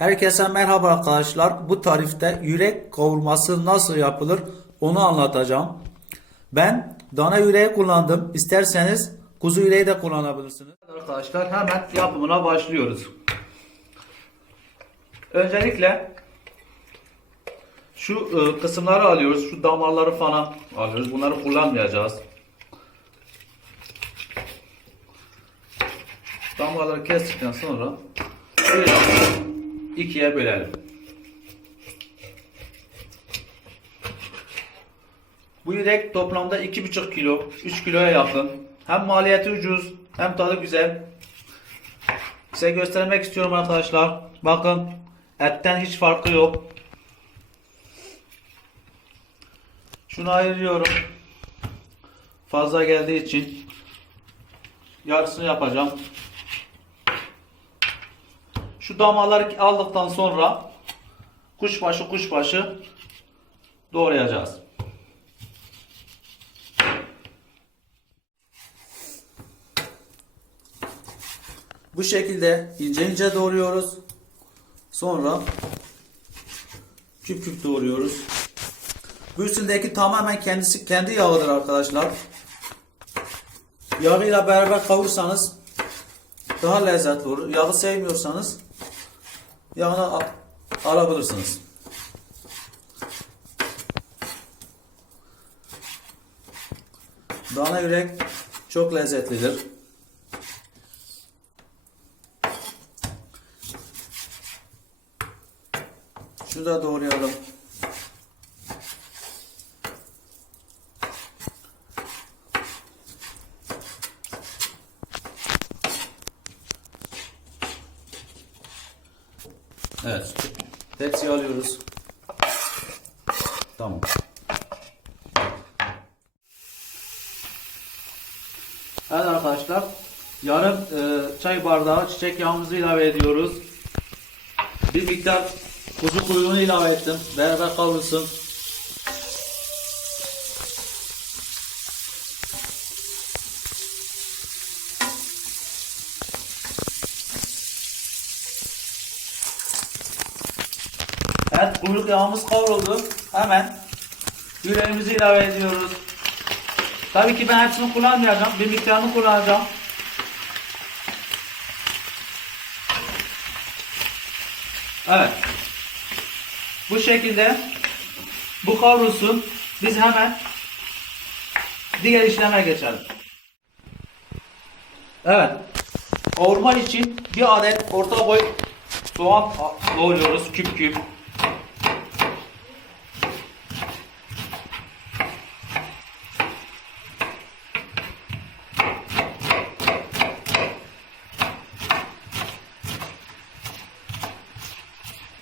Herkese merhaba arkadaşlar. Bu tarifte yürek kavurması nasıl yapılır onu anlatacağım. Ben dana yüreği kullandım. İsterseniz kuzu yüreği de kullanabilirsiniz. Arkadaşlar hemen yapımına başlıyoruz. Öncelikle şu e, kısımları alıyoruz. Şu damarları falan alıyoruz. Bunları kullanmayacağız. Damarları kestikten sonra şöyle ikiye bölelim. Bu yürek toplamda 2,5 kilo, 3 kiloya yakın. Hem maliyeti ucuz, hem tadı güzel. Size göstermek istiyorum arkadaşlar. Bakın, etten hiç farkı yok. Şunu ayırıyorum. Fazla geldiği için yarısını yapacağım. Şu damaları aldıktan sonra kuşbaşı kuşbaşı doğrayacağız. Bu şekilde ince ince doğruyoruz. Sonra küp küp doğruyoruz. Bu üstündeki tamamen kendisi kendi yağıdır arkadaşlar. Yağıyla beraber kavursanız daha lezzetli olur. Yağı sevmiyorsanız yağını al- alabilirsiniz. Dana yürek çok lezzetlidir. Şunu da doğrayalım. Evet. Tepsiye alıyoruz. Tamam. Evet arkadaşlar. Yarım e, çay bardağı çiçek yağımızı ilave ediyoruz. Bir miktar kuzu kuyruğunu ilave ettim. Beraber kavrulsun. Kuyruk yağımız kavruldu. Hemen yüreğimizi ilave ediyoruz. Tabii ki ben hepsini kullanmayacağım. Bir miktarını kullanacağım. Evet. Bu şekilde bu kavrulsun. Biz hemen diğer işleme geçelim. Evet. Kavurma için bir adet orta boy soğan doğruyoruz küp küp.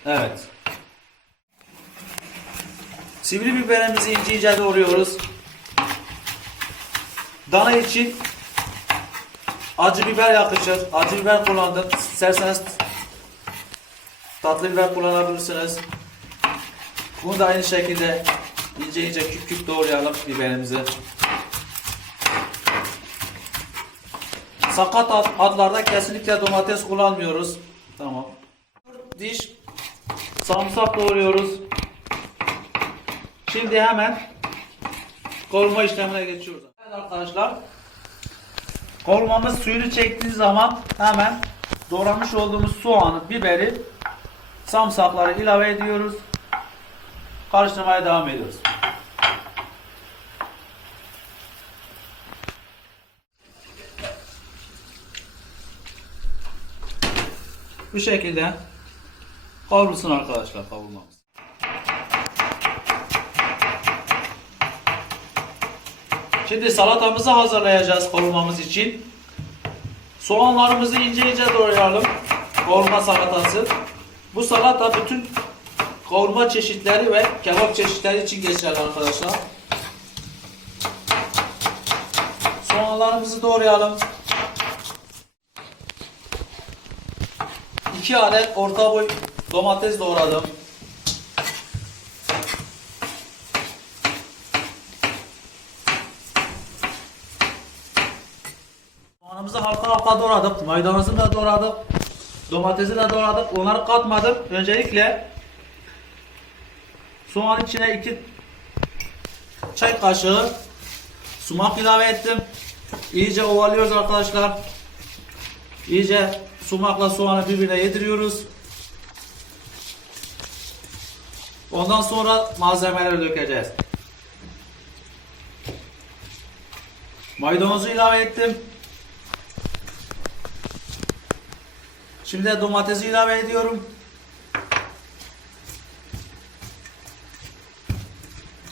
Evet. Sivri biberimizi ince ince doğruyoruz. Dana için acı biber yakışır. Acı biber kullandım. İsterseniz tatlı biber kullanabilirsiniz. Bunu da aynı şekilde ince ince küp küp doğrayalım biberimizi. Sakat at- atlarda kesinlikle domates kullanmıyoruz. Tamam. Diş sarımsak doğruyoruz. Şimdi hemen kavurma işlemine geçiyoruz. Evet arkadaşlar. Kavurmamız suyunu çektiği zaman hemen doğramış olduğumuz soğanı, biberi, sarımsakları ilave ediyoruz. Karıştırmaya devam ediyoruz. Bu şekilde kavrulsun arkadaşlar kavurmamız. Şimdi salatamızı hazırlayacağız kavurmamız için. Soğanlarımızı ince ince doğrayalım. Kavurma salatası. Bu salata bütün kavurma çeşitleri ve kebap çeşitleri için geçerli arkadaşlar. Soğanlarımızı doğrayalım. 2 adet orta boy domates doğradım. Soğanımızı halka halka doğradık. Maydanozunu da doğradık. Domatesi de doğradık. Onları katmadım. Öncelikle soğan içine iki çay kaşığı sumak ilave ettim. İyice ovalıyoruz arkadaşlar. İyice sumakla soğanı birbirine yediriyoruz. Ondan sonra malzemeleri dökeceğiz. Maydanozu ilave ettim. Şimdi de domatesi ilave ediyorum.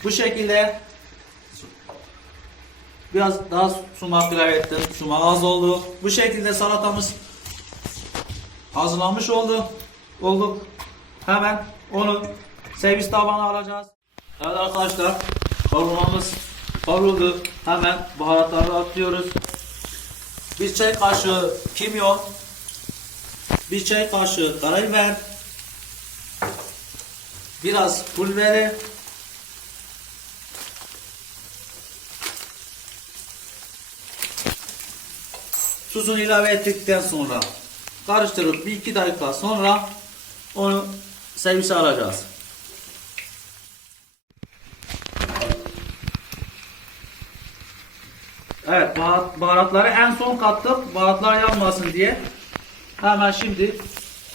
Bu şekilde biraz daha sumak ilave ettim. Sumak az oldu. Bu şekilde salatamız hazırlanmış oldu. Olduk. Hemen onu servis tabağına alacağız. Evet arkadaşlar kavurmamız kavruldu. Hemen baharatları atıyoruz. Bir çay kaşığı kimyon, bir çay kaşığı karabiber, biraz pul biberi, tuzunu ilave ettikten sonra karıştırıp bir iki dakika sonra onu servise alacağız. Evet baharat- baharatları en son kattık baharatlar yanmasın diye. Hemen şimdi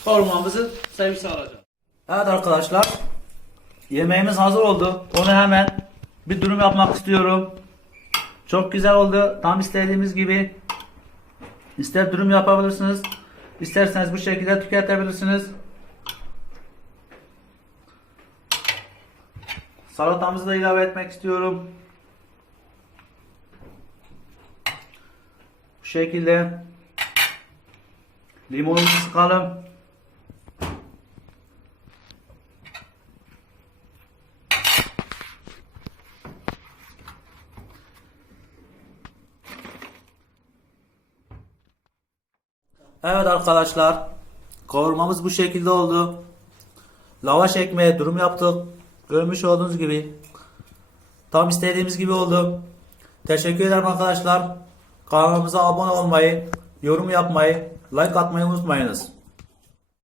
kavurmamızı servise alacağız. Evet arkadaşlar yemeğimiz hazır oldu. Onu hemen bir dürüm yapmak istiyorum. Çok güzel oldu. Tam istediğimiz gibi. İster dürüm yapabilirsiniz. isterseniz bu şekilde tüketebilirsiniz. Salatamızı da ilave etmek istiyorum. Bu şekilde limonumuzu sıkalım. Evet arkadaşlar kavurmamız bu şekilde oldu. Lavaş ekmeğe durum yaptık. Görmüş olduğunuz gibi. Tam istediğimiz gibi oldu. Teşekkür ederim arkadaşlar. Kanalımıza abone olmayı, yorum yapmayı, like atmayı unutmayınız.